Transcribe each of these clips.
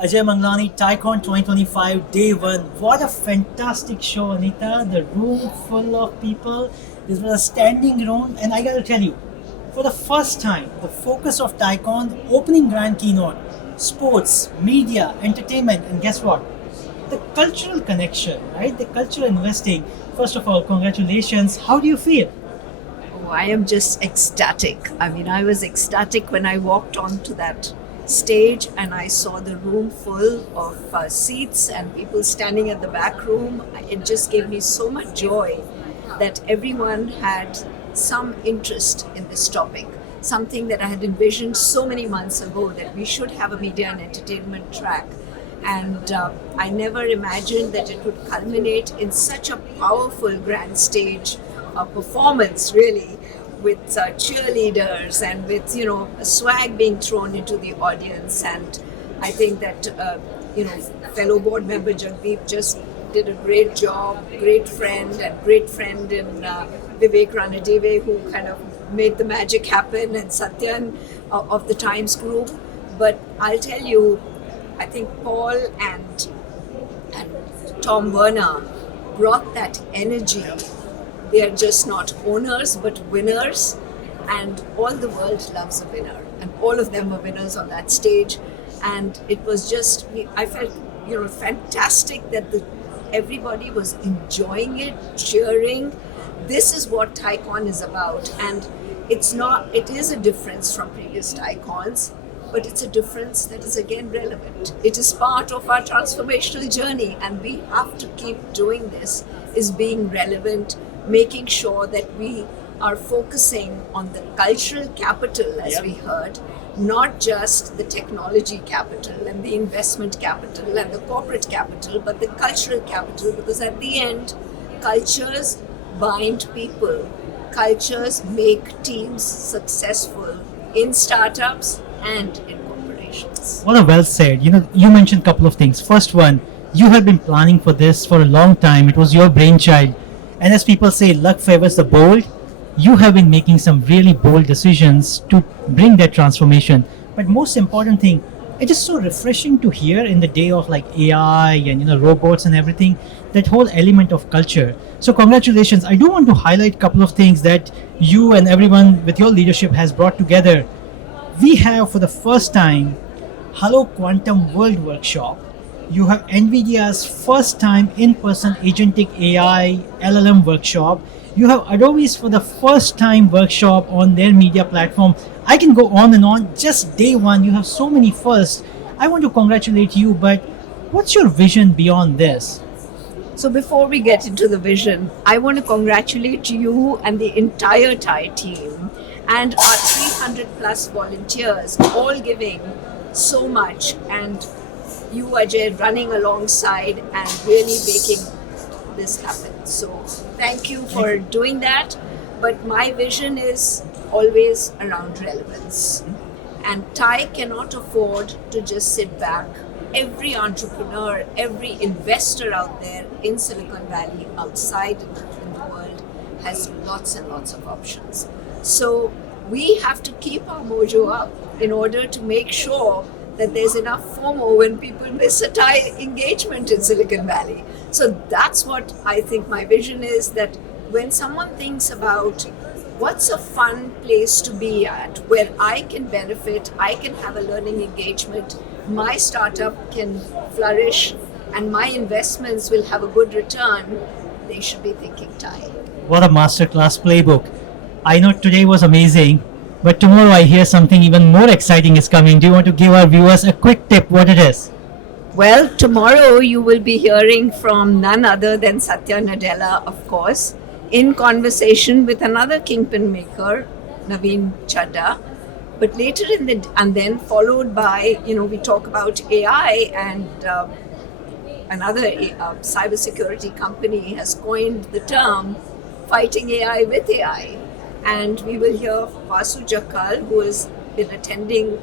Ajay Manglani, TyCon 2025, day one. What a fantastic show, Anita. The room full of people. This was a standing room, and I gotta tell you, for the first time, the focus of TyCon, the opening grand keynote, sports, media, entertainment, and guess what? The cultural connection, right? The cultural investing. First of all, congratulations. How do you feel? Oh, I am just ecstatic. I mean, I was ecstatic when I walked onto that stage and I saw the room full of seats and people standing at the back room. It just gave me so much joy that everyone had some interest in this topic. Something that I had envisioned so many months ago that we should have a media and entertainment track. And I never imagined that it would culminate in such a powerful grand stage performance, really, with cheerleaders and with a swag being thrown into the audience. And I think that fellow board member Jagdeep just did a great job, great friend in Vivek Ranadeve, who kind of made the magic happen, and Satyan of the Times Group. But I'll tell you, I think Paul and Tom Werner brought that energy. They are just not owners but winners, and all the world loves a winner, and all of them were winners on that stage. And it was just, I felt fantastic that everybody was enjoying it, cheering. This is what TyCon is about, and it is a difference from previous TyCons, but it's a difference that is again relevant. It is part of our transformational journey, and we have to keep doing this, is being relevant, making sure that we are focusing on the cultural capital, as we heard, not just the technology capital and the investment capital and the corporate capital, but the cultural capital, because at the end, cultures bind people. Cultures make teams successful in startups and in corporations. What a well said. You mentioned a couple of things. First one, you have been planning for this for a long time. It was your brainchild. And as people say, luck favors the bold. You have been making some really bold decisions to bring that transformation. But most important thing, it is so refreshing to hear in the day of like AI and robots and everything, that whole element of culture. So congratulations. I do want to highlight a couple of things that you and everyone with your leadership has brought together. We have for the first time Hello Quantum World Workshop. You have NVIDIA's first time in-person agentic AI LLM workshop. You have Adobe's for the first time workshop on their media platform. I can go on and on. Just day one, you have so many firsts. I want to congratulate you, but what's your vision beyond this? So before we get into the vision, I want to congratulate you and the entire Thai team and our 300 plus volunteers, all giving so much, and you, Ajay, running alongside and really making this happen. So thank you for doing that. But my vision is always around relevance. And Thai cannot afford to just sit back. Every entrepreneur, every investor out there in Silicon Valley, outside in the world, has lots and lots of options. So we have to keep our mojo up in order to make sure that there's enough FOMO when people miss a Thai engagement in Silicon Valley. So that's what I think my vision is, that when someone thinks about what's a fun place to be at, where I can benefit, I can have a learning engagement, my startup can flourish, and my investments will have a good return, they should be thinking Thai. What a masterclass playbook. I know today was amazing, but tomorrow I hear something even more exciting is coming. Do you want to give our viewers a quick tip what it is? Well, tomorrow you will be hearing from none other than Satya Nadella, of course, in conversation with another kingpin maker, Naveen Chadda. But later and then followed by, we talk about AI, and another cybersecurity company has coined the term fighting AI with AI. And we will hear Vasu Jakkal, who has been attending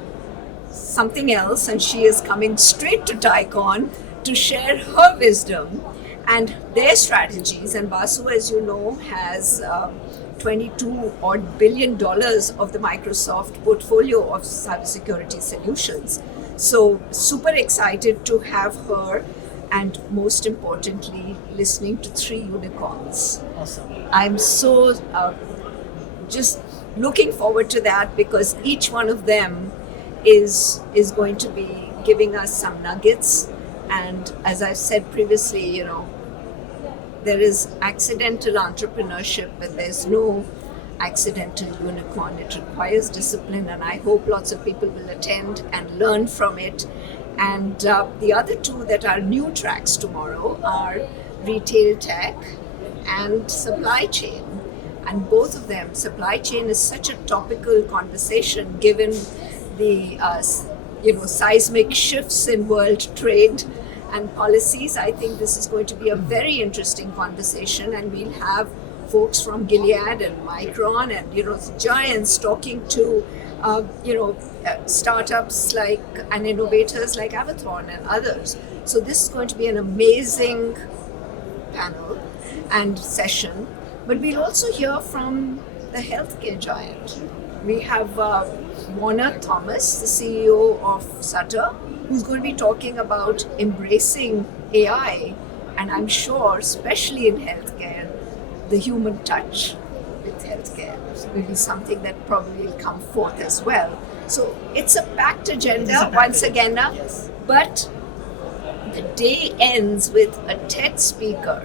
something else, and she is coming straight to TyCon to share her wisdom and their strategies. And Vasu, as you know, has $22 odd billion of the Microsoft portfolio of cybersecurity solutions. So super excited to have her, and most importantly, listening to three unicorns. Awesome. I'm so just looking forward to that, because each one of them is going to be giving us some nuggets. And as I've said previously, you know, there is accidental entrepreneurship, but there's no accidental unicorn. It requires discipline, and I hope lots of people will attend and learn from it. And the other two that are new tracks tomorrow are retail tech and supply chain. And both of them, supply chain is such a topical conversation given the seismic shifts in world trade and policies. I think this is going to be a very interesting conversation, and we'll have folks from Gilead and Micron and giants talking to startups like and innovators like Avathon and others. So this is going to be an amazing panel and session. But we'll also hear from the healthcare giant. We have Warner Thomas, the CEO of Sutter, who's going to be talking about embracing AI, and I'm sure, especially in healthcare, the human touch with healthcare will be something that probably will come forth as well. So it's a packed agenda once again, Yes. but the day ends with a TED speaker,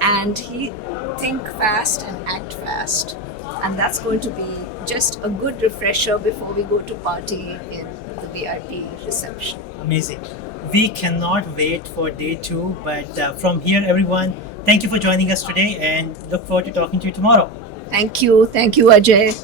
and he think fast and act fast, and that's going to be just a good refresher before we go to party in the VIP reception. Amazing. We cannot wait for day 2, but from here, everyone, thank you for joining us today, and look forward to talking to you tomorrow. Thank you, Ajay.